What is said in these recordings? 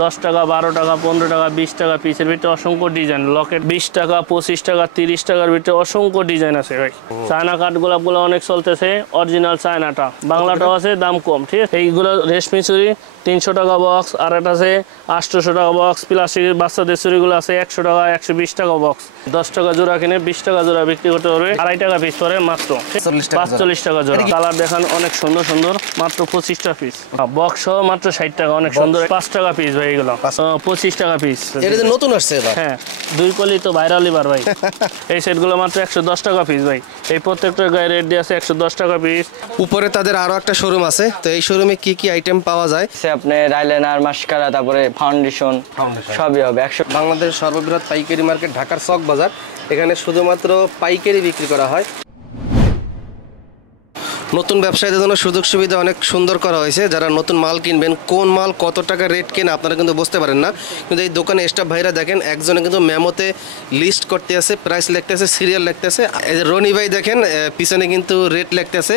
10 টাকা 12 টাকা 15 টাকা 20 টাকা পিসের ভিতরে অসংখ্য ডিজাইন। লকেট 20 টাকা 25 টাকা 30 টাকার ভিতরে অসংখ্য ডিজাইন আছে ভাই। চায়না কাঠ গোলাপগুলো অনেক চলতেছে, অরিজিনাল চায়নাটা, বাংলাটাও আছে, দাম কম। ঠিক আছে, এইগুলো রেশমি চুড়ি 300 টাকা বক্স, আর একটা আছে 800 টাকা বক্স। প্লাস্টিকের বাচ্চাদের চুড়িগুলো আছে 100 টাকা 120 টাকা বক্স। 10 টাকা জোড়া কিনে 20 টাকা জোড়া বিক্রি করতে পারবে। 2.5 টাকা পিস পরে মাত্র 45 টাকা জোড়া। কালার দেখান অনেক সুন্দর সুন্দর, মাত্র 25 টাকা পিস। বক্স সহ মাত্র 60 টাকা, অনেক সুন্দর। 5 টাকা পিস ভাই, এগুলো 25 টাকা পিস। এটা যে নতুন আসছে এবার, হ্যাঁ 2 কলি তো ভাইরাল এবার ভাই। এই সেটগুলো মাত্র 110 টাকা পিস ভাই। এই প্রত্যেকটার গায়ে রেট দিয়ে আছে 110 টাকা পিস। উপরে তাদের আরো একটা শোরুম আছে, তো এই শোরুমে কি কি আইটেম পাওয়া যায়? আপনি আইলাইনার, মাস্কারা, তারপরে ফাউন্ডেশন সবই হবে। বাংলাদেশের সর্ববৃহৎ পাইকারি মার্কেট ঢাকার চক বাজার, এখানে শুধুমাত্র পাইকারি বিক্রি করা হয়। নতুন ব্যবসায়ীদের জন্য সুযোগ সুবিধা অনেক সুন্দর করা হয়েছে। যারা নতুন মাল কিনবেন, কোন মাল কত টাকা রেট কেনে আপনারা কিন্তু বুঝতে পারেন না, কিন্তু এই দোকানে স্টাফ ভাইরা দেখেন একজনে কিন্তু মেমোতে লিস্ট করতে আছে, প্রাইস লিখতে আছে, সিরিয়াল লিখতে আছে। এই যে রনি ভাই দেখেন পিছনে কিন্তু রেট লিখতে আছে।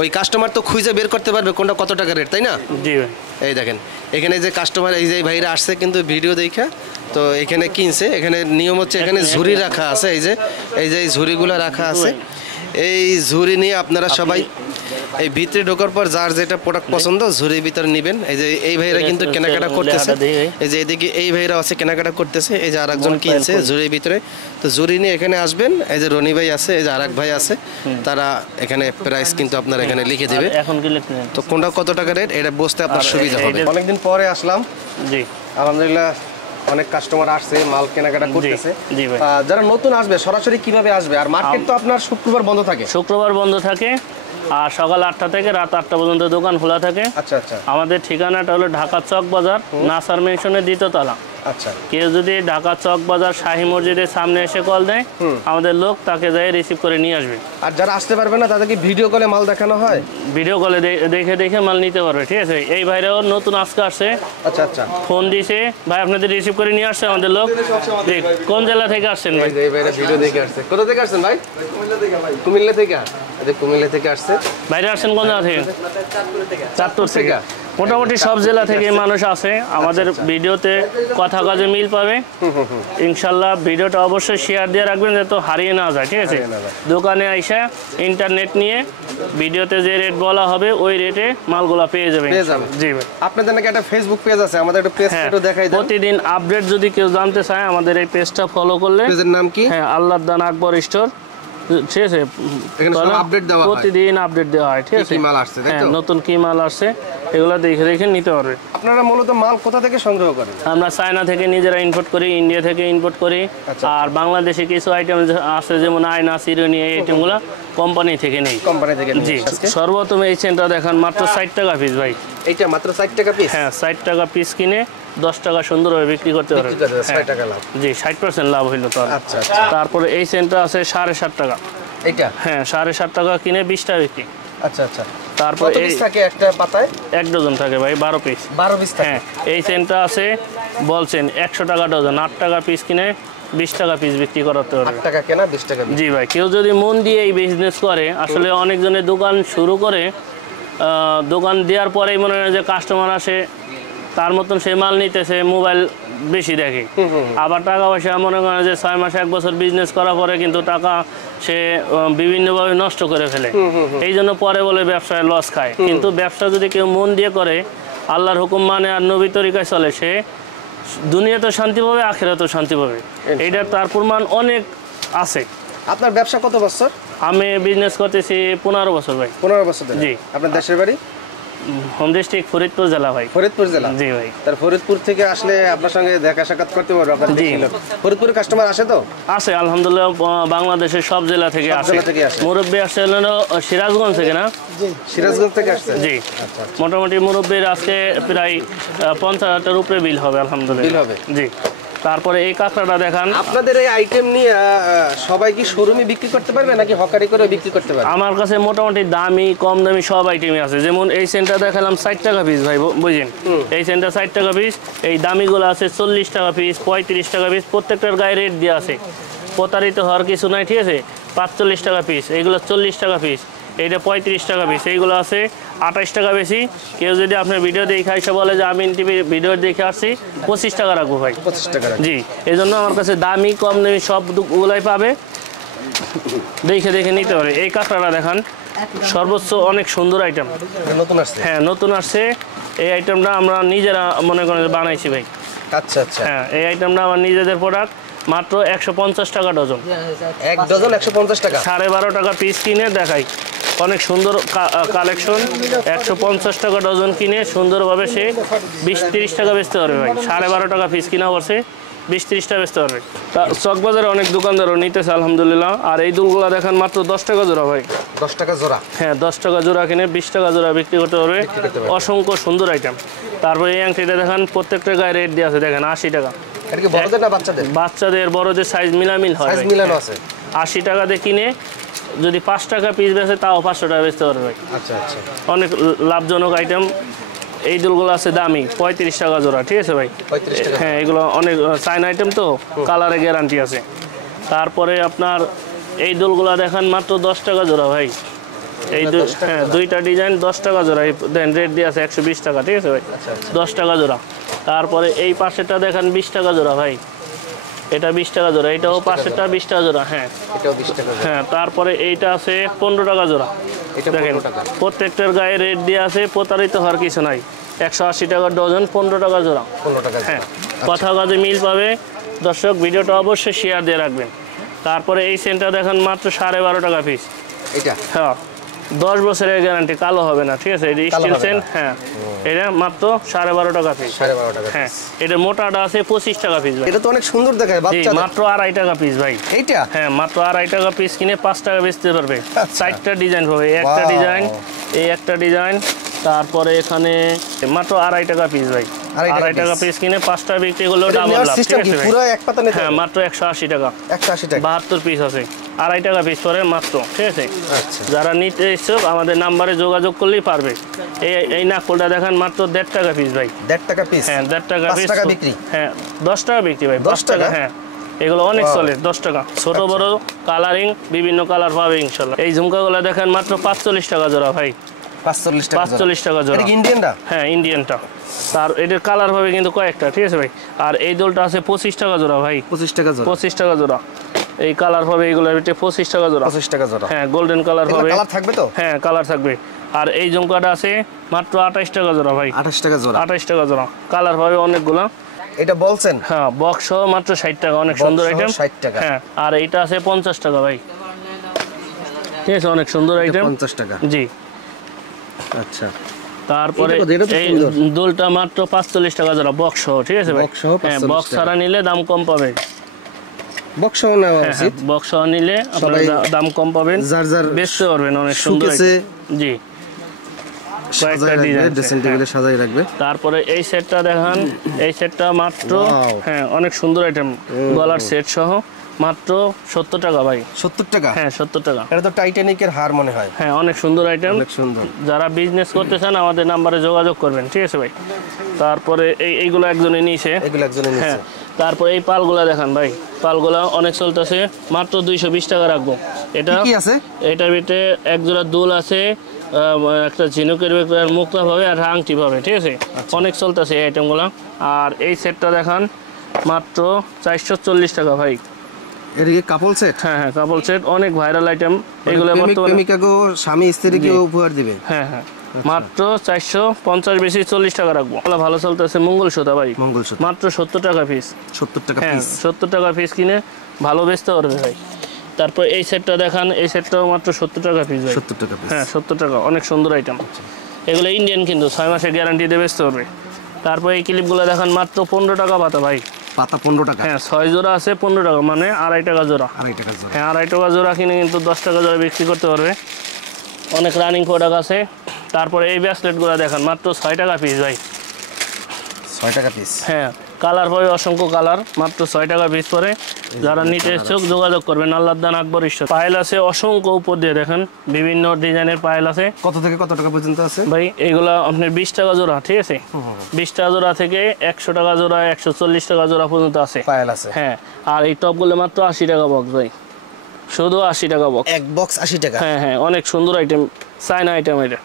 ওই কাস্টমার তো খুঁজে বের করতে পারবে কোনটা কত টাকা রেট, তাই না? জি ভাই। এই দেখেন এখানে যে কাস্টমার, এই যে ভাইরা আসছে কিন্তু ভিডিও দেখা, তো এখানে কিনছে। এখানে নিয়ম হচ্ছে এখানে ঝুড়ি রাখা আছে, এই যে এই ঝুড়িগুলো রাখা আছে। এই ঝুড়ি নিয়ে আপনারা সবাই এই ভিতরে ঢোকার পর যার যেটা প্রোডাক্ট পছন্দ ঝুড়ির ভিতরে নেবেন। এই যে এই ভাইরা কিন্তু কেনাকাটা করতেছে, এই যে এদিকে এই ভাইরা আছে কেনাকাটা করতেছে। এই যে আরেকজন কিনছে ঝুড়ির ভিতরে, তো ঝুড়ি নিয়ে এখানে আসবেন। এই যে রনি ভাই আছে, এই যে আরেক ভাই আছে, তারা এখানে প্রাইস কিন্তু আপনার এখানে লিখে দেবে। এখন কি লিখতে, তো কোনটা কত টাকা রেট এটা বুঝতে আপনার সুবিধা হবে। অনেকদিন পরে আসলাম, জি আলহামদুলিল্লাহ অনেক কাস্টমার আসছে, মাল কেনাকাটা করতেছে। যারা নতুন আসবে সরাসরি কিভাবে আসবে? আর মার্কেট তো আপনার শুক্রবার বন্ধ থাকে। শুক্রবার বন্ধ থাকে, আর সকাল 8টা থেকে রাত 8টা পর্যন্ত দোকান খোলা থাকে। আচ্ছা আচ্ছা। আমাদের ঠিকানাটা হলো ঢাকা চক বাজার, নাসার মেনশনের 2য় তলা। আচ্ছা, কেউ যদি ঢাকা চক বাজার শাহী মসজিদের সামনে এসে কল দেয়, আমাদের লোক তাকে যাই রিসিভ করে নিয়ে আসবে। আর যারা আসতে পারবে না তাদেরকে ভিডিও কলে মাল দেখানো হয়, ভিডিও কলে দেখে মাল নিতে পারবে। ঠিক আছে, এই ভাইরাও নতুন আজকে আসছে। আচ্ছা আচ্ছা, ফোন দিয়েছে, ভাই আপনাদের রিসিভ করে নিয়ে আসছে আমাদের লোক। কোন জেলা থেকে আসছেন ভাই? এই ভাইরা ভিডিও দেখে আসছে। কোথা থেকে আসছেন ভাই? কুমিল্লা থেকে ভাই। কুমিল্লা থেকে? কুমিল্লা থেকে আসছে। বাইরে আসছেন কোন জেলা থেকে? চাঁদপুর থেকে। মোটামুটি সব জেলা থেকে মানুষ আসে। আমাদের ভিডিওতে কথা কাজে মিল পাবে ইনশাল্লাহ। ভিডিওটা অবশ্যই শেয়ার দিয়ে রাখবেন যাতে হারিয়ে না যায়। ঠিক আছে, দোকানে আইসা ইন্টারনেট নিয়ে ভিডিওতে যে রেট বলা হবে ওই রেটে মালগুলা পেয়ে যাবেন। জি ভাই। আপনাদের নাকি একটা ফেসবুক পেজ আছে, আমাদের একটা পেজ একটু দেখাই দেন। প্রতিদিন আপডেট যদি কেউ জানতে চায় আমাদের এই পেজটা ফলো করলে। পেজের নাম কি? হ্যাঁ, আল্লাহর দান আকবর স্টোর। ঠিক আছে, প্রতিদিন আপডেট দেওয়া হয়। ঠিক আছে, নতুন কি মাল আসছে এগুলো দেখে নিতে পারবে। আপনারা মূলত মাল কোথা থেকে সংগ্রহ করেন? আমরা চায়না থেকে নিজেরা ইম্পোর্ট করি, ইন্ডিয়া থেকে ইম্পোর্ট করি। আর বাংলাদেশে কিছু আইটেম আছে যেমন আয়না, চিরুনি, এই আইটেমগুলো কোম্পানি থেকে নেই। কোম্পানি থেকে? জি। সর্বপ্রথম এই চেনটা দেখান, মাত্র 60 টাকা পিস ভাই। এইটা মাত্র 60 টাকা পিস? হ্যাঁ, 60 টাকা পিস কিনে 10 টাকা সুন্দরভাবে বিক্রি করতে পারবে। 60 টাকা লাভ। জি, 60% লাভ হইলো তো। আচ্ছা। তারপরে এই চেনটা আছে 7.5 টাকা। এটা? হ্যাঁ, 7.5 টাকা কিনে 20 টাকা বিক্রি। আচ্ছা আচ্ছা। তারপর এই থাকে একটা পাতায় 1 ডজন থাকে ভাই, 12 পিস। 12 পিস থাকে? হ্যাঁ, এই চেনটা আছে বলছেন 100 টাকা ডজন, 8 টাকা পিস কিনে 20 টাকা পিস বিক্রি করতে পারবে। 8 টাকা কেনা 20 টাকা। জি ভাই, কেউ যদি মন দিয়ে এই বিজনেস করে, আসলে অনেকজনের দোকান শুরু করে দোকান দেওয়ার পরেই মনে হয় যে কাস্টমার আসে, তার মতন সে মাল নিতেছে, মোবাইল বেশি দেখে। আবার টাকা পয়সা মনে করেন যে 6 মাস 1 বছর বিজনেস করার পরে কিন্তু টাকা সে বিভিন্নভাবে নষ্ট করে ফেলে। এই জন্য পরে বলে ব্যবসায় লস খায়। কিন্তু ব্যবসা যদি কেউ মন দিয়ে করে, আল্লাহর হুকুম মানে আর নবী তরিকায় চলে, সে দুনিয়াতে শান্তি পাবে, আখিরাতেও শান্তি পাবে। এইটা তার প্রমাণ অনেক আছে। আপনার ব্যবসা কত বছর? আমি বিজনেস করতেছি 15 বছর ভাই। 15 বছর? জি। আপনার দেশের বাড়ি? হোম ডিস্ট্রিক্ট ফরিদপুর জেলা ভাই। ফরিদপুর জেলা? জি ভাই। তার ফরিদপুর থেকে আসলে আপনার সঙ্গে দেখা সাক্ষাৎ করতে পারবো আপনার? জি। ফরিদপুরের কাস্টমার আসে তো? আছে আলহামদুলিল্লাহ, বাংলাদেশের সব জেলা থেকে আসে। মুরব্বী আসছে হলো সিরাজগঞ্জ থেকে। না জি, সিরাজগঞ্জ থেকে আসছে। জি। মোটামুটি মুরব্বীর আজকে প্রায় 50,000-টার উপরে বিল হবে আলহামদুলিল্লাহ। বিল হবে? জি। তারপরে এই কাঁকড়াটা দেখান। আপনাদের এই আইটেম নিয়ে সবাই কি শোরুমে বিক্রি করতে পারবে নাকি হকারি করে বিক্রি করতে পারবে? আমার কাছে মোটামুটি দামি কম দামি সব আইটেমই আছে। যেমন এই সেন্টটা দেখালাম 60 টাকা পিস ভাই, বুঝলেন? এই সেন্টটা 60 টাকা পিস। এই দামিগুলো আছে 40 টাকা পিস, 35 টাকা পিস। প্রত্যেকটার গায়ে রেট দেওয়া আছে, প্রতারিত হওয়ার কিছু নাই। ঠিক আছে, 45 টাকা পিস, এইগুলো 40 টাকা পিস। এইটা 35 টাকা পিস। এইগুলো আছে 28 টাকা বেশি। কেউ যদি আপনার ভিডিও দেখে এসে বলে যে আমি টিভি ভিডিও দেখে আসছি, 25 টাকা রাখবো ভাই। 25 টাকা রাখবেন। জি, এই জন্য আমার কাছে দামি কম দামি সবগুলাই পাবে, দেখে দেখে নিতে পারে। এই কাঁকড়াটা দেখান, সর্বোচ্চ অনেক সুন্দর আইটেম। নতুন আসছে? হ্যাঁ নতুন আসছে। এই আইটেমটা আমরা নিজেরা মনে করেন বানাইছি ভাই। আচ্ছা আচ্ছা। হ্যাঁ এই আইটেমটা আমার নিজেদের প্রোডাক্ট, মাত্র 150 টাকা ডজন। এক ডজন 150 টাকা। 12.5 টাকা পিস কিনে দেখাই, অনেক সুন্দর কালেকশন। 150 টাকা ডজন কিনে সুন্দরভাবে সে 20-30 টাকা বেচতে পারবে ভাই। 12.5 টাকা পিস কিনা পড়ছে, 20-30 টাকা বেচতে পারবে। চক বাজারে অনেক দোকানদারও নিতেছে আলহামদুলিল্লাহ। আর এই দুলগুলা দেখেন মাত্র 10 টাকা জোড়া ভাই। 10 টাকা জোড়া? হ্যাঁ 10 টাকা জোড়া কিনে 20 টাকা জোড়া বিক্রি করতে পারবে। অসংখ্য সুন্দর আইটেম। তারপরে এই আংটিটা দেখেন, প্রত্যেকটা গায়ে রেট দিয়ে আছে দেখেন 80 টাকা। এটা কি বড়দের না বাচ্চাদের? বাচ্চাদের বড়দের সাইজ মিলামিল হয়, সাইজ মিলানো আছে। 80 টাকা দিয়ে কিনে যদি 5 টাকা পিস বেচে তাও 500 টাকা বেচতে পারবে ভাই। আচ্ছা আচ্ছা। অনেক লাভজনক আইটেম। এই দুলগুলো আছে দামি, 35 টাকা জোড়া, ঠিক আছে ভাই? 35 টাকা। হ্যাঁ এগুলো অনেক চাইনা আইটেম তো, কালারে গ্যারান্টি আছে। তারপরে আপনার এই দুলগুলো দেখেন মাত্র 10 টাকা জোড়া ভাই। এই হ্যাঁ দুইটা ডিজাইন 10 টাকা জোড়া। দেন রেট দিয়ে আছে 120 টাকা, ঠিক আছে ভাই? 10 টাকা জোড়া। তারপরে এই পাশেরটা দেখেন 20 টাকা জোড়া ভাই। এটা 20 টাকা জোড়া। এটাও পাশেরটা 20 টাকা জোড়া। হ্যাঁ এটাও 20 টাকা। হ্যাঁ তারপরে এইটা আছে 15 টাকা জোড়া। এটা দেখেন 15 টাকা। প্রত্যেকটার গায়ে রেট দিয়ে আছে, প্রতারিত হওয়ার কিছু নাই। 180 টাকা ডজন, 15 টাকা জোড়া। 15 টাকা। হ্যাঁ কথা কাজে মিল পাবে। দর্শক ভিডিওটা অবশ্যই শেয়ার দিয়ে রাখবেন। তারপরে এই সেন্টটা দেখেন মাত্র 12.5 টাকা পিস। এটা? হ্যাঁ 10 বছরের গ্যারান্টি, কালো হবে না, ঠিক আছে? এটা স্টিল হবে সেন্ট। না। হ্যাঁ এটা মাত্র 12.5 টাকা পিস। 12.5 টাকা। হ্যাঁ এটা মোটাটা আছে 25 টাকা পিস ভাই। এটা তো অনেক সুন্দর দেখায় জি বাচ্চাদের। মাত্র 2.5 টাকা পিস ভাই। এইটা? হ্যাঁ মাত্র 2.5 টাকা পিস কিনে 5 টাকা বেচতে পারবে। আচ্ছা। 4টা ডিজাইন হবে, একটা Wow. ডিজাইন, এই একটা ডিজাইন। তারপরে এখানে মাত্র 2.5 টাকা পিস ভাই। 2.5 টাকা পিস কিনে 5টা বিক্রি করলেও এটা ডাবল নেওয়ার লাভ, ঠিক সিস্টেম কি আছে ভাই? পুরো এক পাতা নিতে হ্যাঁ হবে? মাত্র 180 টাকা। 180 টাকা। 72 পিস আছে, 2.5 টাকা পিস পরে মাত্র, ঠিক আছে? আচ্ছা। যারা নিতে ইচ্ছুক আমাদের নাম্বারে যোগাযোগ করলেই পারবে। এই নাকফুলটা দেখেন মাত্র 1.5 টাকা পিস ভাই। 1.5 টাকা পিস? হ্যাঁ 1.5 টাকা 5 পিস। টাকা বিক্রি? হ্যাঁ 10 টাকা বিক্রি ভাই। 10 টাকা? হ্যাঁ এগুলো অনেক চলে, 10 টাকা। ছোট বড় কালারিং বিভিন্ন কালার পাবে ইনশাল্লাহ। এই ঝুমকাগুলো দেখেন মাত্র 45 টাকা জোড়া ভাই। 45 টাকা। 45 টাকা জোড়া। এটা কি ইন্ডিয়ানটা? হ্যাঁ ইন্ডিয়ানটা। তার এটার কালার হবে কিন্তু কয়েকটা, ঠিক আছে ভাই? আর এই দোলটা আছে 25 টাকা জোড়া ভাই। 25 টাকা জোড়া? 25 টাকা জোড়া। এই কালার হবে এগুলোর ভিতরে 25 টাকা জোড়া। 25 টাকা জোড়া। হ্যাঁ গোল্ডেন কালার হবে। কালার থাকবে তো? হ্যাঁ কালার থাকবে। আর এই ঝুমকাটা আছে মাত্র 28 টাকা জোড়া ভাই। 28 টাকা জোড়া। 28 টাকা জোড়া। কালার হবে অনেকগুলো। এটা বলছেন? হ্যাঁ বক্স সহ মাত্র 60 টাকা, অনেক সুন্দর Box সহ আইটেম। 60 টাকা। হ্যাঁ আর এইটা আছে 50 টাকা ভাই, ঠিক আছে? অনেক সুন্দর আইটেম। 50 টাকা। জি। আচ্ছা। তারপরে এটা তো এই সুন্দর। দোলটা মাত্র 45 টাকা জোড়া বক্স সহ, ঠিক আছে ভাই? Box সহ হ্যাঁ 45 বক্স টাকা। ছাড়া নিলে দাম কম পাবে। বক্সও নেওয়া হ্যাঁ উচিত। বক্স সহ নিলে আপনারা সবাই দাম কম পাবেন, যার যার বেচতে পারবেন অনেক সুন্দর শোকেসে item। জি কয়েকটা সাজায় রাখবে, ডিজাইন। ড্রেসিং টেবিলে সাজায় রাখবে। তারপরে এই সেটটা দেখান, এই সেটটা মাত্র Wow. হ্যাঁ অনেক সুন্দর আইটেম, গলার সেট সহ মাত্র 70 টাকা ভাই। 70 টাকা? হ্যাঁ 70 টাকা। এটা তো টাইটানিকের হার মনে হয়। হ্যাঁ অনেক সুন্দর আইটেম। অনেক সুন্দর। যারা বিজনেস করতে চান আমাদের নাম্বারে যোগাযোগ করবেন, ঠিক আছে ভাই? তারপরে এইগুলো একজনে নিয়েছে। এগুলো একজনে হ্যাঁ নিচ্ছে। তারপরে এই পালগুলা দেখান ভাই, পালগুলা অনেক চলতেছে, মাত্র 220 টাকা রাখবো। এটা কি আছে? এটার ভিতরে এক জোড়া দুল আছে, একটা ঝিনুকের মুক্তা পাবে আর আংটি পাবে, ঠিক আছে? অনেক চলতেছে এই আইটেমগুলো। আর এই সেটটা দেখান মাত্র 440 টাকা ভাই। এটা কি কাপল সেট? হ্যাঁ হ্যাঁ কাপল সেট, অনেক ভাইরাল আইটেম এগুলো বর্তমানে। প্রেমিকাকে স্বামী স্ত্রীকে উপহার দিবে। হ্যাঁ হ্যাঁ মাত্র 450 বেশি 40 টাকা রাখবো। ভালো চলতেছে মঙ্গলসূত্র ভাই, মঙ্গলসূত্র মাত্র 70 টাকা পিস। 70 টাকা হ্যাঁ পিস? 70 টাকা পিস কিনে ভালো বেচতে পারবে ভাই। তারপর এই সেটটা দেখান, এই সেটটাও মাত্র 70 টাকা পিস ভাই। 70 টাকা পিস? হ্যাঁ 70 টাকা, অনেক সুন্দর আইটেম। এগুলো ইন্ডিয়ান কিন্তু 6 মাসের গ্যারান্টি দিয়ে বেচতে পারবে। তারপর এই ক্লিপগুলো দেখান মাত্র 15 টাকা পাতা ভাই। পাতা 15 টাকা? হ্যাঁ 6 জোড়া আছে 15 টাকা, মানে 2.5 টাকা জোড়া। 2.5 টাকা জোড়া? হ্যাঁ 2.5 টাকা জোড়া কিনে কিন্তু 10 টাকা জোড়া বিক্রি করতে পারবে। অনেক রানিং প্রোডাক্ট আছে। তারপরে এই ব্রেসলেটগুলো দেখান মাত্র 6 টাকা পিস ভাই। 6 টাকা পিস? হ্যাঁ কালার পাবে অসংখ্য কালার, মাত্র 6 টাকা পিস পরে। যারা নিতে ইচ্ছুক যোগাযোগ করবেন। আল্লাহদান আকবর ঈশ্বর। পায়েল আছে অসংখ্য, উপর দিয়ে দেখেন বিভিন্ন ডিজাইনের পায়েল আছে। কত থেকে কত টাকা পর্যন্ত আছে ভাই এগুলো আপনার 20 টাকা জোড়া, ঠিক আছে? 20 টাকা জোড়া থেকে 100 টাকা জোড়া, 140 টাকা জোড়া পর্যন্ত আছে পায়েল আছে? হ্যাঁ। আর এই টপগুলো মাত্র 80 টাকা বক্স ভাই। শুধু 80 টাকা বক্স। এক বক্স 80 টাকা। হ্যাঁ হ্যাঁ, অনেক সুন্দর আইটেম, চায়না আইটেম এটা।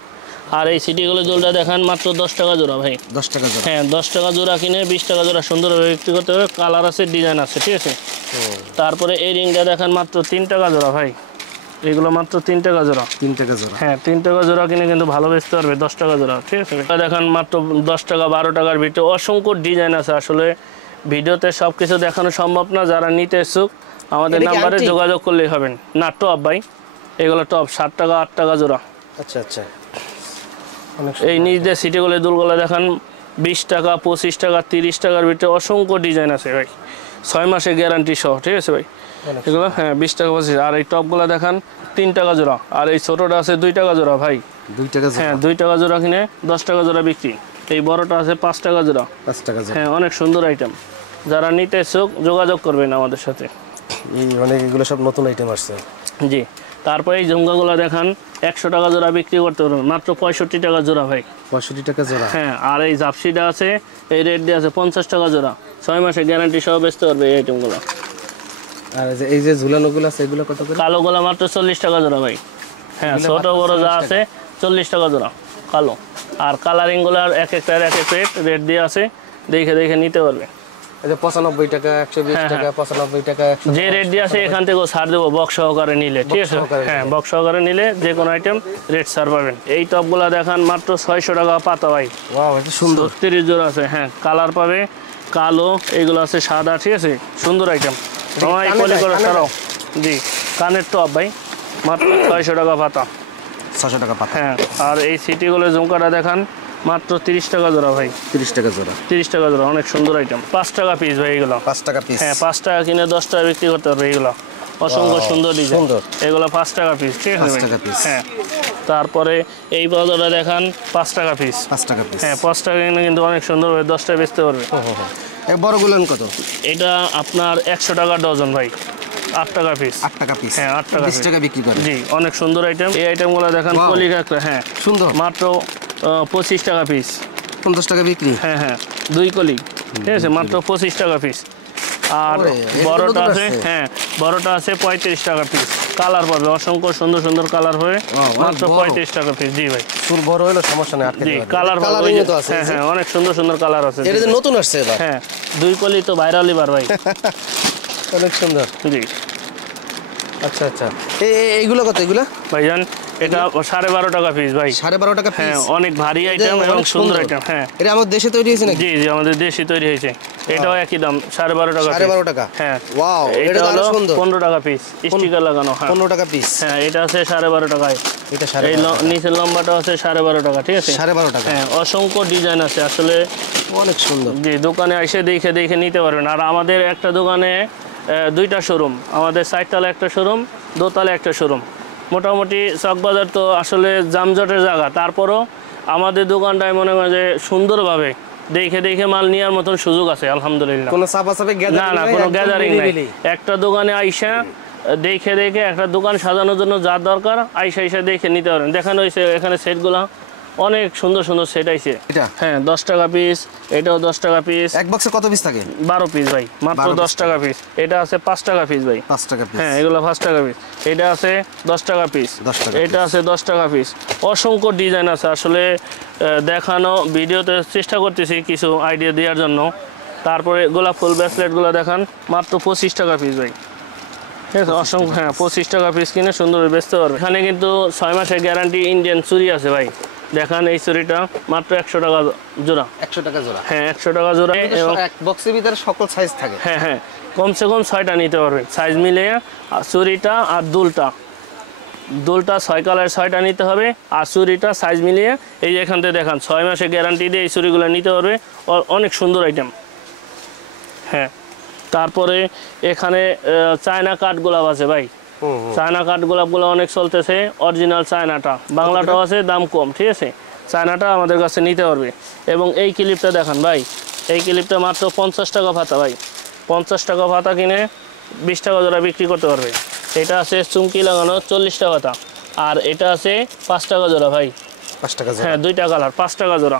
আর এই সিটিগুলো দুলটা দেখান মাত্র 10 টাকা জোড়া ভাই। 10 টাকা জোড়া। হ্যাঁ 10 টাকা জোড়া কিনে 20 টাকা জোড়া সুন্দরভাবে বিক্রি করতে হবে। কালার আছে, ডিজাইন আছে, ঠিক আছে। তারপরে এই রিংটা দেখান মাত্র 3 টাকা জোড়া ভাই। এগুলো মাত্র 3 টাকা জোড়া। 3 টাকা জোড়া। হ্যাঁ 3 টাকা জোড়া কিনে কিন্তু ভালো বেচতে পারবে 10 টাকা জোড়া, ঠিক আছে। এটা দেখান মাত্র 10 টাকা 12 টাকার ভিতরে অসংখ্য ডিজাইন আছে। আসলে ভিডিওতে সব কিছু দেখানো সম্ভব না। যারা নিতে ইচ্ছুক আমাদের নাম্বারে যোগাযোগ করলেই হবেন। না টপ ভাই, এগুলো টপ 7 টাকা 8 টাকা জোড়া। আচ্ছা আচ্ছা। এই নিচ দিয়ে সিটিগুলো দুলগুলো দেখান 20 টাকা 25 টাকা 30 টাকার ভিতরে অসংখ্য ডিজাইন আছে ভাই। 6 মাসের গ্যারান্টি সহ, ঠিক আছে ভাই। এগুলো হ্যাঁ 20 টাকা 25। আর এই টপগুলো দেখান 3 টাকা জোড়া। আর এই ছোটটা আছে 2 টাকা জোড়া ভাই। 2 টাকা জোড়া। হ্যাঁ 2 টাকা জোড়া কিনে 10 টাকা জোড়া বিক্রি। এই বড়টা আছে 5 টাকা জোড়া। 5 টাকা জোড়া। হ্যাঁ অনেক সুন্দর আইটেম। যারা নিতে ইচ্ছুক যোগাযোগ করবেন আমাদের সাথে। এই অনেক এগুলো সব নতুন আইটেম আসছে। জি। তারপরে এই ঝুমকাগুলো দেখান 100 টাকা জোড়া বিক্রি করতে পারবেন মাত্র 65 টাকা জোড়া ভাই। 65 টাকা জোড়া। হ্যাঁ আর এই জাপসিটা আছে, এই রেট দিয়ে আছে 50 টাকা জোড়া। 6 মাসের গ্যারান্টি সহ বেচতে পারবে এই আইটেমগুলো। আর এই যে ঝুলানোগুলো আছে এগুলো কত করে? কালোগুলো মাত্র 40 টাকা জোড়া ভাই। হ্যাঁ ছোট বড় যা আছে 40 টাকা জোড়া কালো। আর কালারিংগুলোর এক একটার এক এক রেট দিয়ে আছে, দেখে দেখে নিতে পারবে। এই যে 95 টাকা 120 টাকা 95 টাকা যে রেট দিয়ে আছে এখান থেকেও ছাড় দেবো বক্স সহকারে নিলে, ঠিক আছে। হ্যাঁ বক্স সহকারে নিলে যে কোনো আইটেম রেট ছাড় পাবেন। এই টপগুলো দেখান মাত্র 600 টাকা পাতা ভাই। ওয়াও এটা সুন্দর। 30 জোড়া আছে। হ্যাঁ কালার পাবে, কালো, এগুলো আছে সাদা, ঠিক আছে। সুন্দর আইটেম। তোমার এই কলি করে ছাড়াও। জি কানের টপ ভাই মাত্র 600 টাকা পাতা। 600 টাকা পাতা। হ্যাঁ আর এই সিটিগুলো ঝুমকাটা দেখান মাত্র 30 টাকা জোড়া ভাই। 30 টাকা জোড়া। 30 টাকা জোড়া, অনেক সুন্দর আইটেম। 5 টাকা পিস ভাই এগুলো। 5 টাকা পিস। হ্যাঁ 5 টাকা কিনে 10 টাকা বিক্রি করতে পারবে এগুলো। অসংখ্য সুন্দর ডিজাইন। সুন্দর। এগুলো 5 টাকা পিস, ঠিক আছে 5 ভাই? টাকা পিস। হ্যাঁ তারপরে এই বাজারটা দেখান 5 টাকা পিস। 5 টাকা পিস। হ্যাঁ 5 টাকা কিনে কিন্তু অনেক সুন্দরভাবে 10 টাকা বেচতে পারবে। এই বড়গুলো কত? এটা আপনার 100 টাকা ডজন ভাই। 8 টাকা পিস। 8 টাকা পিস। হ্যাঁ 8 টাকা 20 টাকা বিক্রি করে। জি অনেক সুন্দর আইটেম। এই আইটেমগুলো দেখান Wow. কলি কাঁকড়া। হ্যাঁ সুন্দর। মাত্র 25 টাকা পিস। 50 টাকা বিক্রি। হ্যাঁ হ্যাঁ 2 কলি, ঠিক আছে, মাত্র 25 টাকা পিস। আর ওরে, এর বড়টা নতুন আছে, আসছে। হ্যাঁ বড়টা আছে 35 টাকা পিস। কালার পাবে অসংখ্য সুন্দর সুন্দর কালার হবে মাত্র বড়। 35 টাকা পিস। জি ভাই চুল বড় হলো সমস্যা নেই, আটকে জি দেবে। কালার পাবে। কালারিং তো আছে। হ্যাঁ হ্যাঁ অনেক সুন্দর সুন্দর কালার আছে। এটা যে নতুন আসছে এবার। হ্যাঁ 2 কলি তো ভাইরাল এবার ভাই। অনেক সুন্দর। জি আচ্ছা আচ্ছা। এইগুলো কত এগুলো? ভাইজান এটা 12.5 টাকা পিস ভাই। 12.5 টাকা হ্যাঁ পিস। অনেক ভারী আইটেম এবং সুন্দর আইটেম। হ্যাঁ এটা আমাদের দেশে তৈরি হয়েছে নাকি? জি জি আমাদের দেশি তৈরি হয়েছে। এটাও একই দাম 12.5 টাকা। 12.5 টাকা। হ্যাঁ ওয়াও এটা এটা তো আরো হলো সুন্দর। 15 টাকা পিস, স্টিকার লাগানো। হ্যাঁ 15 টাকা পিস। হ্যাঁ এটা আছে 12.5 টাকায়। এটা এই 12.5 নিচের লম্বাটা আছে 12.5 টাকা, ঠিক আছে। 12.5 টাকা। হ্যাঁ অসংখ্য ডিজাইন আছে আসলে। অনেক সুন্দর। জি দোকানে এসে দেখে দেখে নিতে পারবেন। আর আমাদের একটা দোকানে 2টা শোরুম। আমাদের 4 তলা একটা শোরুম, 2 তলা একটা শোরুম। মোটামুটি চকবাজার তো আসলে জামজটের জায়গা, তারপরও আমাদের দোকানটায় মনে হয় যে সুন্দরভাবে দেখে দেখে মাল নেওয়ার মতন সুযোগ আছে আলহামদুলিল্লাহ। কোনো চাপাচাপি না গ্যাদারিং না কোনো গ্যাদারিং নাই। একটা দোকানে আইসা দেখে দেখে একটা দোকান সাজানোর জন্য যা দরকার আইসা দেখে নিতে পারেন। দেখানো হয়েছে এখানে সেটগুলা অনেক সুন্দর সুন্দর সেট আইছে। এটা হ্যাঁ 10 টাকা পিস, এটাও 10 টাকা পিস। এক বক্সে কত পিস থাকে? 12 পিস ভাই, মাত্র 12 10 টাকা পিস। এটা আছে 5 টাকা পিস ভাই। 5 টাকা পিস। হ্যাঁ এগুলো 5 টাকা পিস। এটা আছে 10 টাকা পিস। 10 টাকা এটা আছে 10 টাকা পিস। অসংখ্য ডিজাইন আছে আসলে। দেখানো ভিডিওতে চেষ্টা করতেছি কিছু আইডিয়া দেওয়ার জন্য। তারপরে গোলাপ ফুল ব্রেসলেটগুলো দেখান মাত্র 25 টাকা পিস ভাই। ঠিক আছে অসংখ্য। হ্যাঁ 25 টাকা পিস কিনে সুন্দর বেচতে পারবে। এখানে কিন্তু 6 মাসের গ্যারান্টি ইন্ডিয়ান চুড়ি আছে ভাই। দেখান এই চুড়িটা মাত্র 100 টাকা জোড়া। 100 টাকা জোড়া। হ্যাঁ 100 টাকা জোড়া। এবং এক বক্সের ভিতরে সকল সাইজ থাকে। হ্যাঁ হ্যাঁ কমসে কম 6টা নিতে পারবে সাইজ মিলিয়ে। আর চুড়িটা আর দুলটা 6 কালার 6টা নিতে হবে। আর চুড়িটা সাইজ মিলিয়ে এই যে এখান থেকে দেখান 6 মাসের গ্যারান্টি দিয়ে এই চুড়িগুলো নিতে পারবে। অনেক সুন্দর আইটেম। হ্যাঁ তারপরে এখানে চায়না কাঠ গোলাপ আছে ভাই। চায়না কাঠ গোলাপগুলো অনেক চলতেছে। অরিজিনাল চায়নাটা, বাংলাটাও আছে, দাম কম, ঠিক আছে। চায়নাটা আমাদের কাছে নিতে পারবে। এবং এই ক্লিপটা দেখান ভাই। এই ক্লিপটা মাত্র 50 টাকা পাতা ভাই। 50 টাকা পাতা কিনে 20 টাকা জোড়া বিক্রি করতে পারবে। এটা আছে চুমকি লাগানো 40 টাকা পাতা। আর এটা আছে 5 টাকা জোড়া ভাই। 5 টাকা জোড়া। হ্যাঁ 2টা কালার 5 টাকা জোড়া।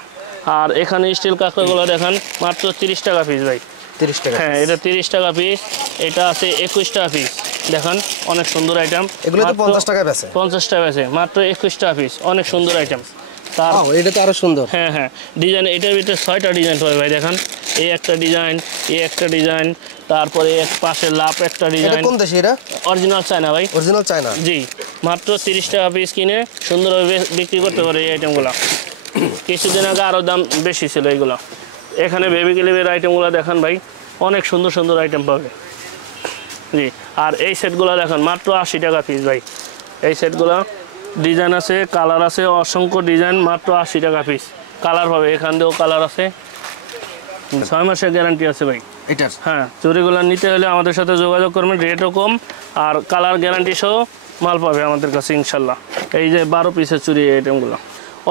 আর এখানে স্টিল কাঁকড়াগুলো দেখান মাত্র 30 টাকা পিস ভাই। 30 টাকা। হ্যাঁ এটা 30 টাকা পিস। এটা আছে 21 টাকা পিস। দেখেন অনেক সুন্দর আইটেম। এগুলো তো 50 টাকা বেচে। 50 টাকা বেচে, মাত্র 21 টাকা পিস। অনেক সুন্দর আইটেম। তার এটা তো আরো সুন্দর। হ্যাঁ ডিজাইন, এটার ভিতরে 6টা ডিজাইন পাবে ভাই। দেখেন এই একটা ডিজাইন, এই একটা ডিজাইন, তারপরে এক পাশে লাভ একটা ডিজাইন। কোন দেশে এটা? অরিজিনাল চায়না ভাই। Original China. জি, মাত্র 30 টাকা পিস কিনে সুন্দরভাবে বিক্রি করতে পারে এই আইটেমগুলো। কিছুদিন আগে আরও দাম বেশি ছিল এইগুলো। এখানে বেবি ক্লিপের আইটেমগুলো দেখেন ভাই, অনেক সুন্দর সুন্দর আইটেম পাবে। জি, আর এই সেটগুলো দেখেন মাত্র 80 টাকা পিস ভাই। এই সেটগুলো ডিজাইন আছে, কালার আছে, অসংখ্য ডিজাইন, মাত্র 80 টাকা পিস। কালার পাবে, এখান দিয়েও কালার আছে। 6 মাসের গ্যারান্টি আছে ভাই এটার। হ্যাঁ, চুড়িগুলো নিতে হলে আমাদের সাথে যোগাযোগ করবেন, রেটও কম আর কালার গ্যারান্টি সহ মাল পাবে আমাদের কাছে ইনশাল্লাহ। এই যে 12 পিসের চুড়ি আইটেমগুলো,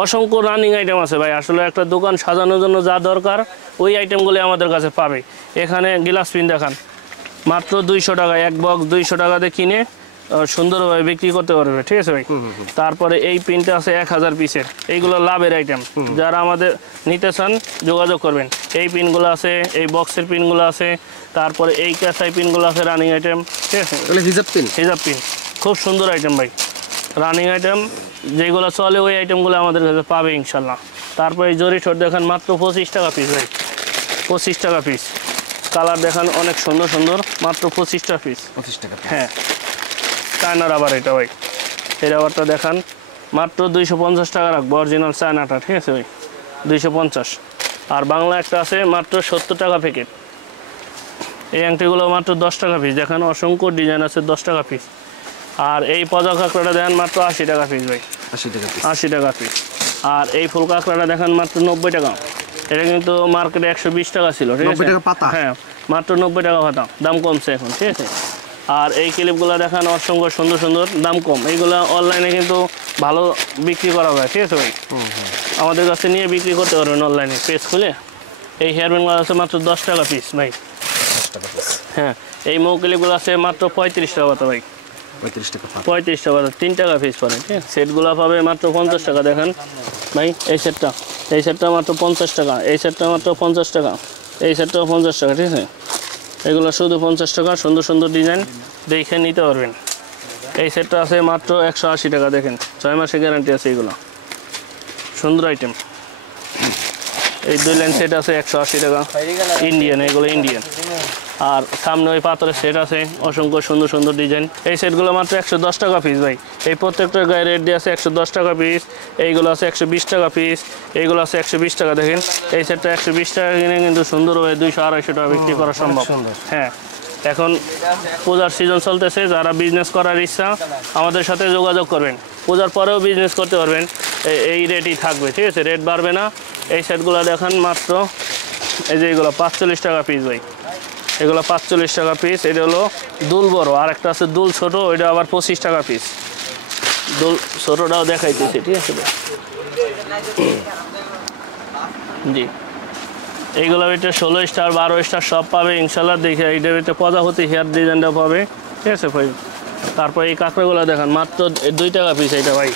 অসংখ্য রানিং আইটেম আছে ভাই। আসলে একটা দোকান সাজানোর জন্য যা দরকার ওই আইটেমগুলি আমাদের কাছে পাবে। এখানে গ্লাস পিন দেখান, মাত্র 200 টাকা, এক বক্স 200 টাকাতে কিনে সুন্দরভাবে বিক্রি করতে পারবে, ঠিক আছে ভাই। তারপরে এই পিনটা আছে 1000 পিসের, এইগুলো লাভের আইটেম। যারা আমাদের নিতে চান যোগাযোগ করবেন। এই পিনগুলো আছে, এই বক্সের পিনগুলো আছে, তারপরে এই ক্যাসাই পিনগুলো আছে, রানিং আইটেম, ঠিক আছে। হিজাব পিন। হিজাব পিন খুব সুন্দর আইটেম ভাই, রানিং আইটেম যেগুলো চলে ওই আইটেমগুলো আমাদের কাছে পাবে ইনশাল্লাহ। তারপরে এই জরি ঠোঁট দেখান, মাত্র 25 টাকা পিস ভাই, 25 টাকা পিস। কালার দেখান অনেক সুন্দর সুন্দর, মাত্র 25 টাকা পিস। 25 টাকা। হ্যাঁ, চায়না রাবার এটা ভাই। এই রাবারটা দেখান, মাত্র 250 টাকা রাখবো, অরিজিনাল চায়নাটা, ঠিক আছে ভাই, 250। আর বাংলা একটা আছে মাত্র 70 টাকা প্যাকেট। এই আংটিগুলো মাত্র 10 টাকা পিস। দেখেন অসংখ্য ডিজাইন আছে, 10 টাকা পিস। আর এই পজা কাঁকড়াটা দেখেন মাত্র 80 টাকা পিস ভাই, 80 টাকা পিস। 80 টাকা পিস। আর এই ফুল কাঁকড়াটা দেখেন মাত্র 90 টাকা। এটা কিন্তু মার্কেটে 120 টাকা ছিল, ঠিক আছে। 90 টাকা পাতা। হ্যাঁ, মাত্র 90 টাকা পাতা, দাম কমছে এখন, ঠিক আছে। আর এই ক্লিপগুলো দেখেন অসংখ্য সুন্দর সুন্দর, দাম কম। এইগুলো অনলাইনে কিন্তু ভালো বিক্রি করা যায়, ঠিক আছে ভাই। আমাদের কাছে নিয়ে বিক্রি করতে পারবেন অনলাইনে পেজ খুলে। এই হেয়ারব্যান্ডগুলো আছে মাত্র 10 টাকা পিস ভাই। 10 টাকা পিস। হ্যাঁ, এই মৌ ক্লিপগুলো আছে মাত্র 35 টাকা পাতা ভাই, 35 টাকা পাতা। 35 টাকা, 3 টাকা পিস পড়ে, ঠিক আছে। সেটগুলো পাবে মাত্র 50 টাকা। দেখেন ভাই এই সেটটা মাত্র 50 টাকা, এই সেটটা মাত্র 50 টাকা, এই সেটটাও 50 টাকা, ঠিক আছে। এগুলো শুধু 50 টাকা, সুন্দর সুন্দর ডিজাইন দেখে নিতে পারবেন। এই সেটটা আছে মাত্র 180 টাকা। দেখেন 6 মাসের গ্যারান্টি আছে, এগুলো সুন্দর আইটেম। এই 2 লাইন সেট আছে 180 টাকা, ইন্ডিয়ান, এগুলো ইন্ডিয়ান। আর সামনে ওই পাথরের সেট আছে, অসংখ্য সুন্দর সুন্দর ডিজাইন। এই সেটগুলো মাত্র 110 টাকা পিস ভাই। এই প্রত্যেকটার গায়ে রেট দিয়ে আছে 110 টাকা পিস। এইগুলো আছে 120 টাকা পিস, এইগুলো আছে 120 টাকা। দেখেন এই সেটটা 120 টাকা কিনে কিন্তু সুন্দরভাবে 200-250 টাকা বিক্রি করা সম্ভব। হ্যাঁ, এখন পূজার সিজন চলতেছে, যারা বিজনেস করার ইচ্ছা আমাদের সাথে যোগাযোগ করবেন। পূজার পরেও বিজনেস করতে পারবেন, এই রেটই থাকবে, ঠিক আছে, রেট বাড়বে না। এই সেটগুলো দেখেন মাত্র, এই যে এগুলো 45 টাকা পিস ভাই, এগুলো 45 টাকা পিস। এটা হলো দুল বড়, আর একটা আছে দুল ছোট, ওইটা আবার 25 টাকা পিস। দুল ছোটটাও দেখাইতেছি, ঠিক আছে। জি, এইগুলো এটা 16 স্টার 12 স্টার সব পাবে ইনশাল্লাহ। দেখে এইটার এটা প্রজাপতি হেয়ার ডিজাইনটা পাবে, ঠিক আছে ভাই। তারপর এই কাঁকড়াগুলো দেখেন মাত্র 2 টাকা পিস। এটা ভাই,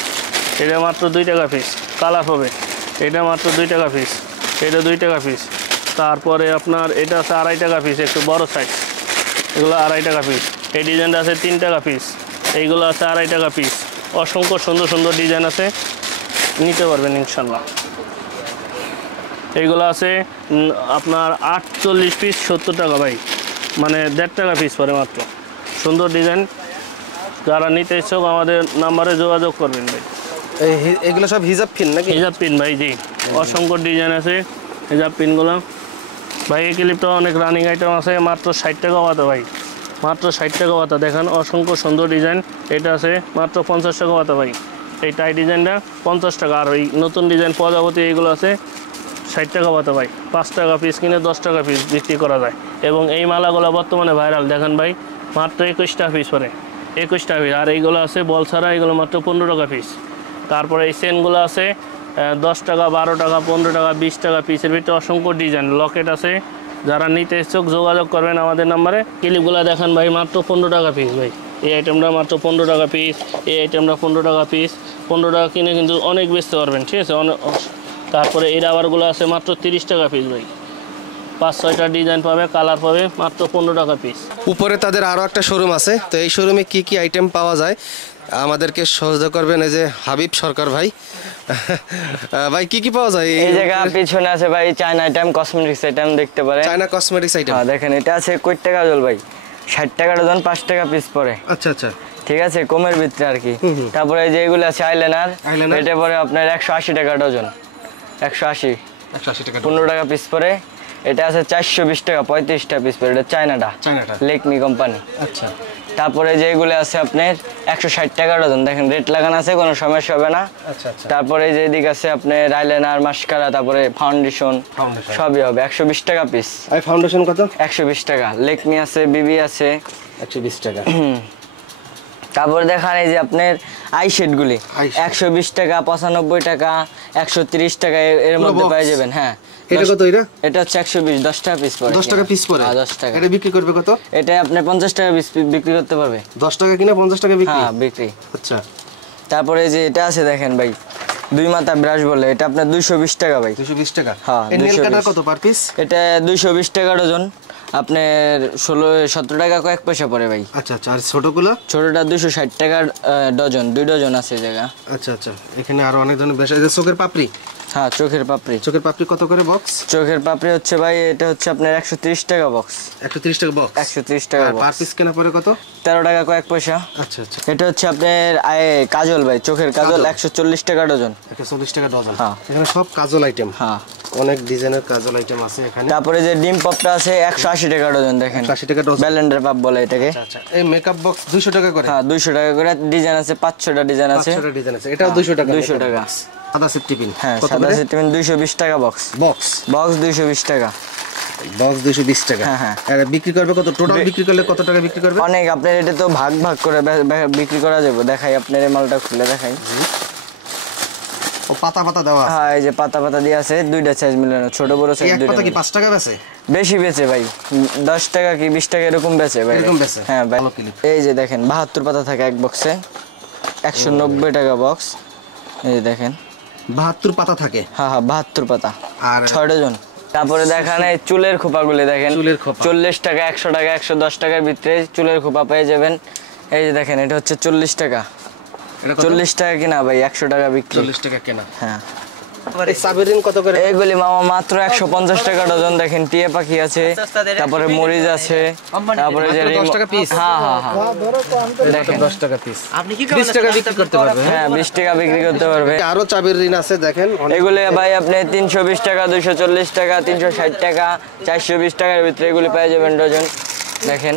এটা মাত্র 2 টাকা পিস। কালার হবে, এটা মাত্র 2 টাকা পিস, এটা 2 টাকা পিস। তারপরে আপনার এটা আছে 2.5 টাকা পিস, একটু বড় সাইজ, এগুলো 2.5 টাকা পিস। এই ডিজাইনটা আছে 3 টাকা পিস, এইগুলো আছে 2.5 টাকা পিস। অসংখ্য সুন্দর সুন্দর ডিজাইন আছে, নিতে পারবেন ইনশাল্লাহ। এইগুলো আছে আপনার 48 পিস 70 টাকা ভাই, মানে 1.5 টাকা পিস পরে মাত্র। সুন্দর ডিজাইন, যারা নিতে ইচ্ছুক আমাদের নাম্বারে যোগাযোগ করবেন ভাই। এগুলো সব হিজাব পিন নাকি? হিজাব পিন ভাই, জি, অসংখ্য ডিজাইন আছে হিজাব পিনগুলো ভাই। এই ক্লিপটা অনেক রানিং আইটেম আছে, মাত্র 60 টাকা পাতা ভাই, মাত্র 60 টাকা পাতা। দেখেন অসংখ্য সুন্দর ডিজাইন। এটা আছে মাত্র 50 টাকা পাতা ভাই। এই টাই ডিজাইনটা 50 টাকা। আর ওই নতুন ডিজাইন প্রজাপতি এইগুলো আছে 60 টাকা পাতা ভাই। 5 টাকা পিস কিনে 10 টাকা পিস বিক্রি করা যায়। এবং এই মালাগুলো বর্তমানে ভাইরাল, দেখেন ভাই, মাত্র 21 টাকা পিস পরে, 21 টাকা পিস। আর এইগুলো আছে বল ছাড়া, এগুলো মাত্র 15 টাকা পিস। তারপরে এই চেনগুলো আছে 10 টাকা, 12 টাকা, 15 টাকা, 20 টাকা পিসের ভিতরে অসংখ্য ডিজাইন। লকেট আছে, যারা নিতে ইচ্ছুক যোগাযোগ করবেন আমাদের নাম্বারে। ক্লিপগুলো দেখেন ভাই, মাত্র 15 টাকা পিস ভাই। এই আইটেমটা মাত্র 15 টাকা পিস, এই আইটেমটা 15 টাকা পিস। 15 টাকা কিনে কিন্তু অনেক বেচতে পারবেন, ঠিক আছে। তারপরে এই রাবারগুলো আছে মাত্র 30 টাকা পিস ভাই, 5-6টা ডিজাইন পাবে, কালার পাবে, মাত্র 15 টাকা পিস। উপরে তাদের আরো একটা শোরুম আছে, তো এই শোরুমে কি কি আইটেম পাওয়া যায় আমাদেরকে সহযোগিতা করবেন এই যে হাবিব সরকার ভাই। ভাই কি কি পাওয়া যায় এই জায়গা পিছনে আছে ভাই চায়না আইটেম, কসমেটিক্স আইটেম দেখতে পারেন। China cosmetics item? হ্যাঁ দেখেন, এটা আছে কয় টাকা জল ভাই, 60 টাকা ডজন, 5 টাকা পিস পড়ে। আচ্ছা আচ্ছা, ঠিক আছে, কমের ভিতরে আর কি। তারপরে এই যে এগুলো আছে আইলাইনার, এটা পরে আপনার 180 টাকা ডজন, 180 টাকা, 15 টাকা পিস পড়ে। এটা আছে 420 টাকা, 35টা পিস পড়ে, এটা চায়নাটা, লেকমি কোম্পানি। আচ্ছা, তারপরে যেগুলো আছে আপনার 160 টাকা ডজন, দেখেন রেট লাগানো আছে, কোনো সমস্যা হবে না। আচ্ছা আচ্ছা। তারপরে যে দিক আছে আপনার আইলাইনার, মাস্কারা, তারপরে ফাউন্ডেশন সবই হবে 120 টাকা পিস। এই ফাউন্ডেশন কত? 120 টাকা। লেকমি আছে, বিবি আছে 120 টাকা। তারপরে দেখান এই যে আপনার আই শেডগুলি Eyeshadow। 120 টাকা, 95 টাকা, 130 টাকা এর পুরো মধ্যে box? পেয়ে যাবেন। হ্যাঁ, এটা কত? এটা হচ্ছে 120, 10 টাকা পিস পড়ে। 10 টাকা পিস পড়ে? হ্যাঁ, 10 টাকা। এটা বিক্রি করবে কত? এটা আপনি 50 টাকা পিস বিক্রি করতে পারবে। 10 টাকা কিনা 50 টাকা বিক্রি? হ্যাঁ, বিক্রি। আচ্ছা। তারপরে যে এটা আছে দেখেন ভাই, দুই মাথা ব্রাশ বলে, এটা আপনার 220 টাকা ভাই। 220 টাকা? হ্যাঁ, এই নেল 220 কাটার কত পার পিস? এটা 220 টাকা ডজন, আপনার 16-17 টাকা কয়েক পয়সা পড়ে ভাই। আচ্ছা আচ্ছা। আর ছোটগুলো? ছোটটা 260 টাকা ডজন, 2 ডজন আছে জায়গা। আচ্ছা আচ্ছা। এখানে আরো অনেক ধরনের বেশ, এই যে চোখের পাপড়ি? হ্যাঁ, চোখের পাপড়ি। চোখের পাপড়ি কত করে বক্স? চোখের পাপড়ি হচ্ছে ভাই, এটা হচ্ছে আপনার 130 টাকা বক্স। 130 টাকা বক্স? 130 টাকা আর বক্স। পার পিস কেনা পড়ে কত? 13 টাকা কয়েক পয়সা। আচ্ছা আচ্ছা। এটা হচ্ছে আপনার কাজল ভাই, চোখের কাজল, 140 টাকা ডজন। 140 টাকা ডজন? হ্যাঁ। এখানে সব কাজল আইটেম? হ্যাঁ। অনেক ডিজাইনের কাজল আইটেম আছে এখানে। তারপরে যে ডিম পপটা আছে 180 টাকা ডজন, দেখেন 180 টাকা ডজন? ব্যালেন্ডার পাপ বলে এটাকে। আচ্ছা। এই মেকআপ বক্স 200 টাকা করে? হ্যাঁ, 200 টাকা করে ডিজাইন আছে, 500টা ডিজাইন আছে। 500 টা ডিজাইন আছে, এটাও 200 টাকা? 200 টাকা। সাদা সেফটি পিন হ্যাঁ, কত সাদা করে? সেটিমেন্ট 220 টাকা বক্স। বক্স? বক্স 220 টাকা। বক্স 220 টাকা? হ্যাঁ, হ্যাঁ। আর বিক্রি করবে কত? টোটাল বিক্রি করলে কত টাকা বিক্রি করবে? অনেক, আপনার এটা তো ভাগ ভাগ করে বিক্রি করা যাবে। দেখাই আপনার এই মালটা খুলে দেখাই। ও পাতা পাতা দেওয়া আছে? হ্যাঁ, এই যে পাতা পাতা দিয়ে আছে, দুইটা সাইজ মিলানো, ছোট বড় এই সাইজ এক দুইটা পাতা কি মিলানো। 5 টাকা বেচে? বেশি বেচে ভাই, 10 টাকা কি 20 টাকা এরকম বেচে ভাই। এরকম বেচে? হ্যাঁ ভাই। ভালো ক্লিপ। এই যে দেখেন 72 পাতা থাকে এক বক্সে, 190 টাকা বক্স। এই যে দেখেন 72 পাতা থাকে? হ্যাঁ হ্যাঁ, 72 পাতা আর 6 ডজন। তারপরে দেখেন এই চুলের খোপাগুলি দেখেন, চুলের খোপা 40 টাকা, 100 টাকা, 110 টাকার ভিতরে চুলের খোপা পেয়ে যাবেন। এই যে দেখেন, এটা হচ্ছে 40 টাকা। এটা কত? 40 টাকা কিনা ভাই, 100 টাকা বিক্রি। 40 টাকা কেনা। হ্যাঁ। এই সাবেরিন কত করে? এইগুলি মামা মাত্র 150 টাকা ডজন। দেখেন টিয়া পাখি আছে, তারপরে মরিচ আছে, তারপরে যে 10 টাকা পিস? হ্যাঁ হ্যাঁ হ্যাঁ, দেখেন 10 টাকা পিস। আপনি কি 20 টাকা বিক্রি করতে পারবে? হ্যাঁ 20 টাকা বিক্রি করতে পারবে। আরো চাবির ঋণ আছে দেখেন অনেক। এগুলি ভাই আপনি 320 টাকা, 240 টাকা, 360 টাকা, 420 টাকার ভিতরে এগুলি পেয়ে যাবেন ডজন। দেখেন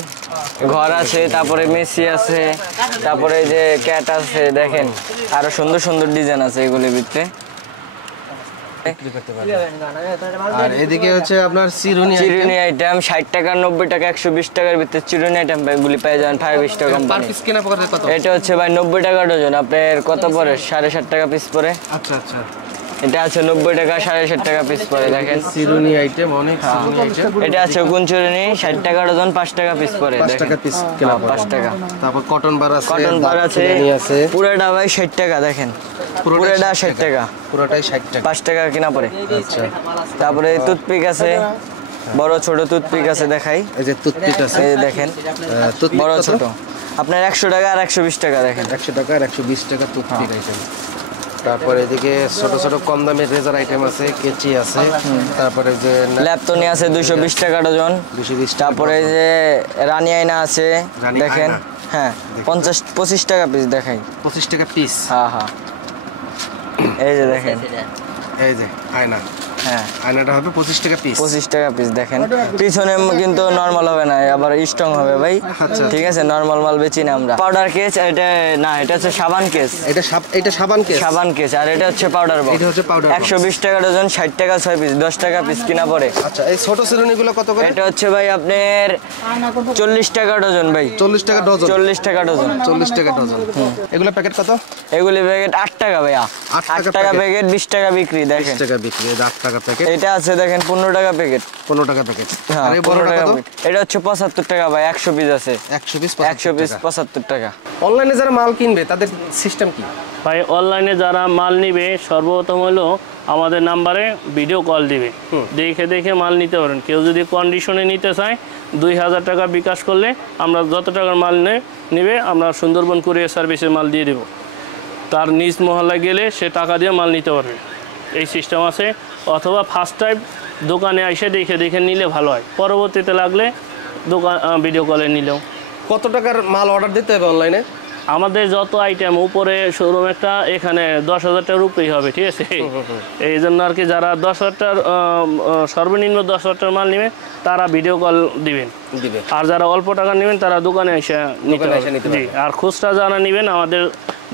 ঘর আছে, তারপরে মেসি আছে, তারপরে যে ক্যাট আছে, দেখেন আরো সুন্দর সুন্দর ডিজাইন আছে এগুলির ভিতরে। আর এদিকে হচ্ছে আপনার চিরুনি চিরুনি আইটেম 60 টাকা, 90 টাকা, 120 টাকার ভিতরে চিরুনি আইটেম গুলি পেয়ে যাবেন ফায়ার স্টার পার কোম্পানি। পিস কেনা পড়ে কত? এটা হচ্ছে ভাই 90 টাকা ডজন, আপনার কত পড়ে? 7.5 টাকা পিস পড়ে। আচ্ছা আচ্ছা। এটা আছে 90 টাকা, 7.5 টাকা পিস পড়ে। দেখেন চিরুনি আইটেম অনেক চিরুনি আইটেম। এটা আছে গুণ চিরুনি 60 টাকা ডজন, 5 টাকা পিস পড়ে। 5 টাকা পিস কেনা পড়ে। 5 টাকা। তারপর কটন বার আছে, কটন বার আছে, চিরুনি আছে। পুরোটা ভাই 60 টাকা। দেখেন পুরোটা 60 টাকা, পুরোটাই 60 টাকা। 5 টাকা কিনা পড়ে। আচ্ছা। তারপরে টুথপিক আছে, বড় ছোট টুথপিক আছে, দেখাই। এই যে টুথপিক আছে, এই যে দেখেন টুথপিক বড় কত? ছোট আপনার 100 টাকা আর 120 টাকা। দেখেন 100 টাকা আর 120 টাকা টুথপিক আইটেম। তারপরে এদিকে ছোট ছোট কম দামের রেজার আইটেম আছে, কেচি আছে, তারপরে যে ল্যাপটনি আছে 220 টাকা ডজন। 220 টাকা। তারপরে যে রানী আয়না আছে, রানী দেখেন আয়না। হ্যাঁ 25 টাকা পিস। দেখাই 25 টাকা পিস। হ্যাঁ হ্যাঁ, এই যে দেখেন, এই যে আয়না, হ্যাঁ আয়নাটা হবে 25 টাকা পিস। 25 টাকা পিস। দেখেন পিছনে কিন্তু নরমাল হবে না, আবার স্ট্রং হবে ভাই। আচ্ছা। ঠিক আছে, নরমাল মাল বেচি না আমরা। পাউডার কেস এটা না, এটা হচ্ছে সাবান কেস। এটা সাবান কেস? সাবান কেস। আর এটা হচ্ছে পাউডার বক্স। এটা হচ্ছে পাউডার বক্স। 120 টাকা ডজন, 60 টাকা 6 পিস, 10 টাকা পিস কিনা পড়ে। আচ্ছা। এই ছোট চিরুনিগুলো কত করে? এটা হচ্ছে ভাই আপনার 40 টাকা ডজন ভাই। 40 টাকা ডজন? 40 টাকা ডজন। 40 টাকা ডজন। এগুলো প্যাকেট কত? এগুলি প্যাকেট 8 টাকা ভাইয়া। 8 টাকা 8 টাকা প্যাকেট, 20 টাকা বিক্রি। 20 দেখেন টাকা বিক্রি, 8 টাকা প্যাকেট। এটা আছে দেখেন 15 টাকা প্যাকেট। 15 টাকা প্যাকেট। হ্যাঁ আর এই 15 বড়টা টাকা কত? প্যাকেট। এটা হচ্ছে 75 টাকা ভাই, 100 পিস আছে। 100 পিস 100 পিস 75 টাকা। অনলাইনে যারা মাল কিনবে তাদের সিস্টেম কি? ভাই অনলাইনে যারা মাল নিবে সর্বপ্রথম হলো আমাদের নাম্বারে ভিডিও কল দিবে, দেখে দেখে মাল নিতে পারেন। কেউ যদি কন্ডিশনে নিতে চায় 2000 টাকা বিকাশ করলে আমরা যত টাকার মাল নেবে আমরা সুন্দরবন কুরিয়ার সার্ভিসের মাল দিয়ে দেবো। তার নিজ মহল্লায় গেলে সে টাকা দিয়ে মাল নিতে পারবে, এই সিস্টেম আছে। অথবা ফার্স্ট টাইম দোকানে এসে দেখে দেখে নিলে ভালো হয়, পরবর্তীতে লাগলে দোকান ভিডিও কলে নিলেও। কত টাকার মাল অর্ডার দিতে হবে অনলাইনে? আমাদের যত আইটেম উপরে শোরুম একটা, এখানে 10,000 টাকার উপরেই হবে, ঠিক আছে। এই জন্য আর কি যারা 10,000 টাকার সর্বনিম্ন 10,000 টাকার মাল নেবেন তারা ভিডিও কল দিবেন, আর যারা অল্প টাকা নেবেন তারা দোকানে এসে নিতে পারবেন। জি, আর খুচরা যারা নেবেন আমাদের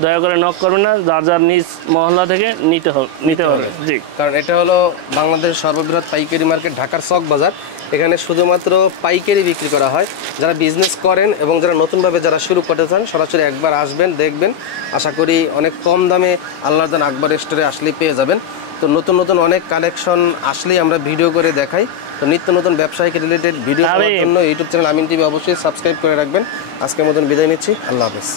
দয়া করে নক করবেন না, যার যার নিজ মহল্লা থেকে নিতে হবে। জি, কারণ এটা হলো বাংলাদেশের সর্ববৃহৎ পাইকারি মার্কেট ঢাকার চক বাজার। এখানে শুধুমাত্র পাইকারি বিক্রি করা হয়। যারা বিজনেস করেন এবং যারা নতুনভাবে যারা শুরু করতে চান সরাসরি একবার আসবেন, দেখবেন। আশা করি অনেক কম দামে আল্লাহর দান আকবর স্টোরে আসলেই পেয়ে যাবেন। তো নতুন নতুন অনেক কালেকশন আসলেই আমরা ভিডিও করে দেখাই। তো নিত্য নতুন ব্যবসায়িক রিলেটেড ভিডিও পাওয়ার জন্য ইউটিউব চ্যানেল আমিন টিভি অবশ্যই সাবস্ক্রাইব করে রাখবেন। আজকের মতন বিদায় নিচ্ছি, আল্লাহ হাফেজ।